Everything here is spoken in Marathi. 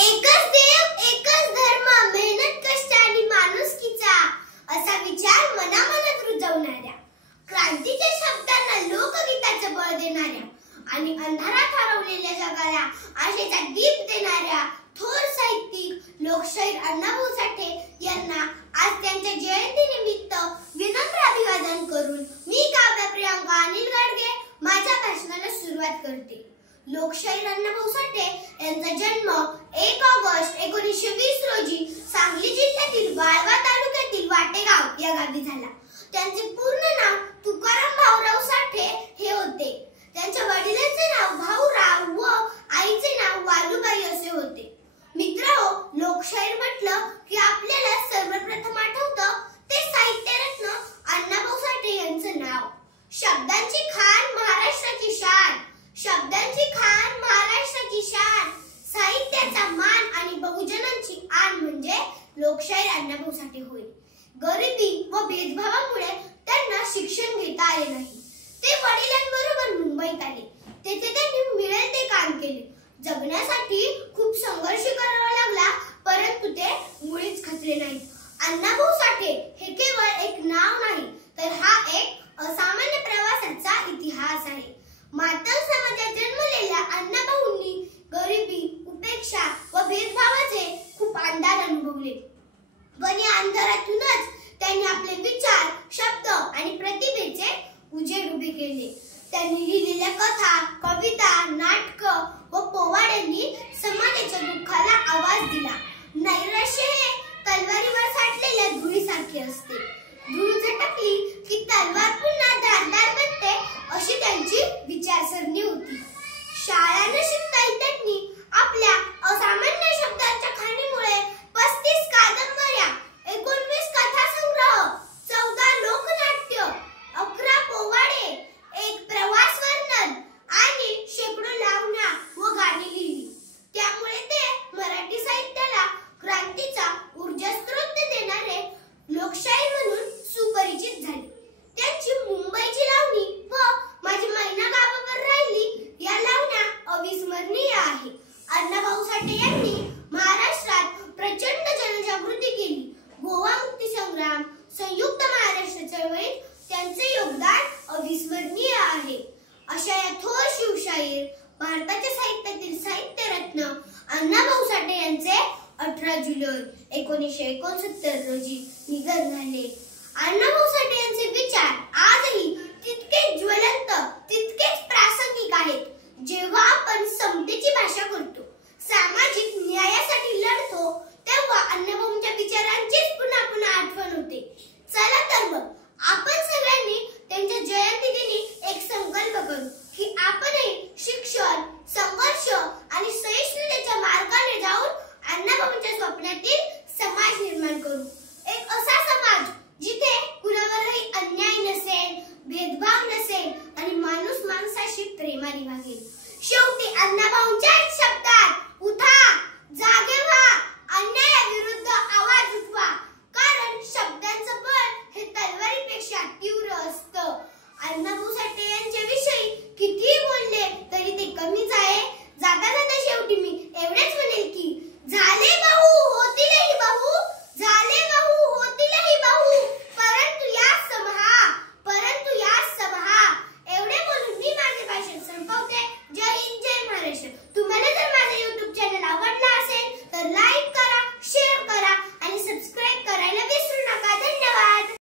एकच देव एकच धर्म, मेहनत कष्ट आणि माणुसकीचा असा विचार मनामनात रुजवणाऱ्या, क्रांतीच्या शब्दांना लोकगीताचं बळ देणाऱ्या आणि अंधारात हरवलेल्या जगाला आशेचा दीप देणाऱ्या थोर साहित्यिक लोकशाहीर अण्णाभाऊ साठे यांना आज त्यांच्या जयंतीनिमित्त विनम्र अभिवादन करून मी काव्य प्रियांका अनिल गाडगे माझ्या भाषणाला सुरुवात करते. लोकशाहीर अण्णाभाऊ साठे यांचा जन्म 1 ऑगस्ट 1920 रोजी सांगली जिल्ह्यातील वाळवा तालुक्यातील वाटेगाव या गावी झाला. त्यांचे पूर्ण नाव तुकाराम भाऊराव साठे हे होते. त्यांच्या वडिलांचे नाव भाऊराव व आईचे नाव वालुबाई असे होते. मित्रांनो, लोकशाहीर म्हटलं की आपल्याला सर्वप्रथम आठवतं ते साहित्यरत्न अण्णाभाऊ साठे यांचं नाव. शब्दांची खाण महाराष्ट्राची शान, शब्दांची खाण महाराष्ट्राची शान, साहित्याचा मान आणि बहुजनांची आण म्हणजे लोकशाहीर अण्णाभाऊ साठे होय. गरिबी व भेदभावामुळे त्यांना शिक्षण घेता आले नाही. ते वडिलांबरोबर मुंबईत आले. तेथे त्यांनी मिळेल ते काम केले. जगण्यासाठी खूप संघर्ष करावा लागला, परंतु ते मुळीच खचले नाहीत. अण्णाभाऊ साठे हे केवळ एक नाव नाही, तर हा एक असामान्य प्रवासाचा इतिहास आहे. मातंग समाजात जन्मलेल्या अण्णाभाऊंनी गरिबी, उपेक्षा व भेदभावाचे खूप अंधार अनुभवले, पण या अंधारातूनच त्यांनी आपले विचार, शब्द आणि प्रतिभेचे उजेड उभे केले. त्यांनी लिहिलेल्या कथा, कविता, नाटकं व पोवाड्यांनी समाजाच्या दुःखाला आवाज दिला. नैराश्य हे तलवारीवर साठलेल्या धुळीसारखे असते. धूळ झटकली की तलवार पुन्हा धारदार बनते, अशी त्यांची विचारसरणी होती. शाळा न शिकता त्यांनी आपल्या असामान्य शब्दांच्या खाणीमुळे 35 कादंबऱ्या, 19 कथासंग्रह, 14 लोकनाट्य, 11 पोवाडे, 1 प्रवास वर्णन आणि शेकडो लावण्या व गाणी लिहिली. त्यामुळे ते मराठी साहित्याला क्रांतीचा ऊर्जास्रोत देणारे लोकशाहीर म्हणून सुपरिचित झाले. त्यांची मुंबईची लावणी व माझी मैना गावावर राहिली या लावण्या अविस्मरणीय आहे. अण्णाभाऊ साठे यांनी महाराष्ट्रात प्रचंड जनजागृती केली. गोवा मुक्ती संग्राम, संयुक्त महाराष्ट्र चळवळीत त्यांचे योगदान अविस्मरणीय आहे. अशा या थोर शिवशाहीर, भारताच्या साहित्यातील साहित्यरत्न अण्णाभाऊ साठे यांचे 18 जुलै 1969 रोजी निधन झाले. अण्णाभाऊ साठे यांचे विचार आज